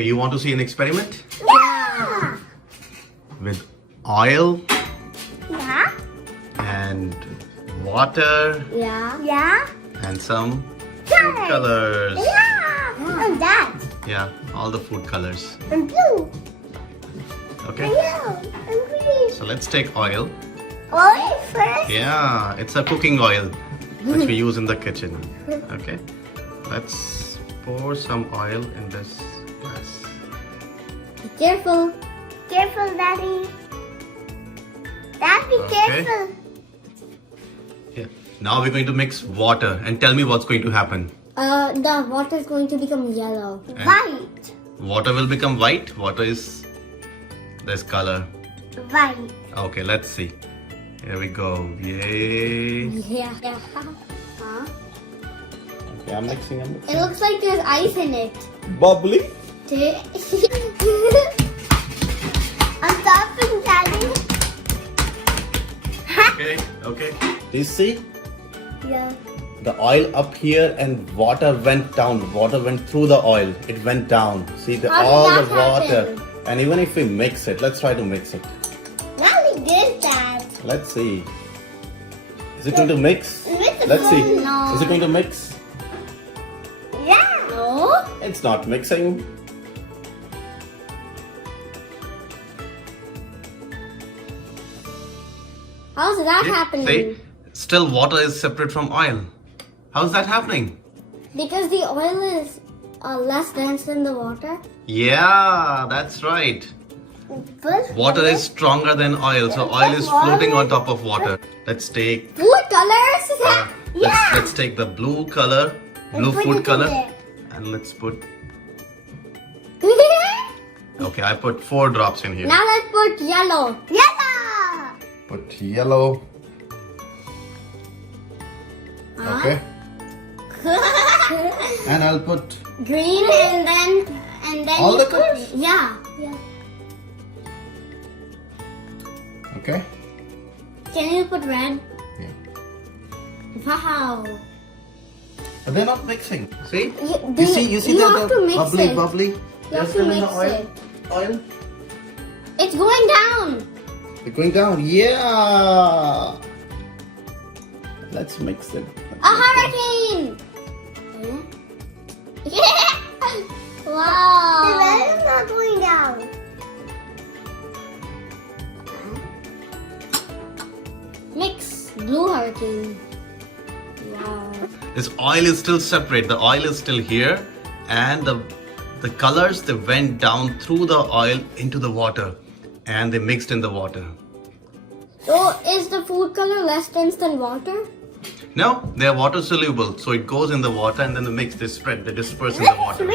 Okay, you want to see an experiment? Yeah. With oil Yeah. and water Yeah. Yeah. and some food colors. Yeah. And that. Yeah, all the food colors. And blue. Okay, Yellow. And green. so let's take oil. Oil first. Yeah, it's a cooking oil which we use in the kitchen. Okay, let's pour some oil in this glass. Be careful. Careful, Daddy. Dad, be Okay. careful. Yeah. Now we're going to mix water and tell me what's going to happen. The water is going to become yellow. And- White. Water will become white. Water is this color. White. Okay, let's see. Here we go. Yay. Yeah. Huh? Okay, I'm mixing. It looks like there's ice in it. Bubbly. I'm stopping, Daddy. Okay, okay. Do you see? Yeah. The oil up here and water went down. Water went through the oil. It went down. See How did all that the water. happen? And even if we mix it, let's try to mix it. Now we did that. Let's see. Is it going to mix? With the Let's see. phone, no. Is it going to mix? Yeah. No. It's not mixing. How's that See? happening? See? Still water is separate from oil. How's that happening? Because the oil is less dense than the water. Yeah, that's right. Water is stronger than oil, so oil is floating on top of water. Let's take Food colors. let's take the blue color, blue put it food in color, there. and let's put. Okay, I put 4 drops in here. Now let's put yellow. Yellow. Put yellow. Okay, and I'll put Green and then all you the put- colors. Yeah. Okay. Can you put red? Yeah. Wow. But they're not mixing. See? You You see you that have to mix bubbly, it. bubbly. You They're have to still in the mix oil. it. Oil. It's going down. They're going down. Yeah. Let's mix it. A hurricane. Wow. The red is not going down. Mix blue hurricane. Wow. This oil is still separate. The oil is still here, and the colors they went down through the oil into the water, and they mixed in the water. So is the food color less dense than water? No, they are water soluble, so it goes in the water, and then the mix they spread, they disperse in the water.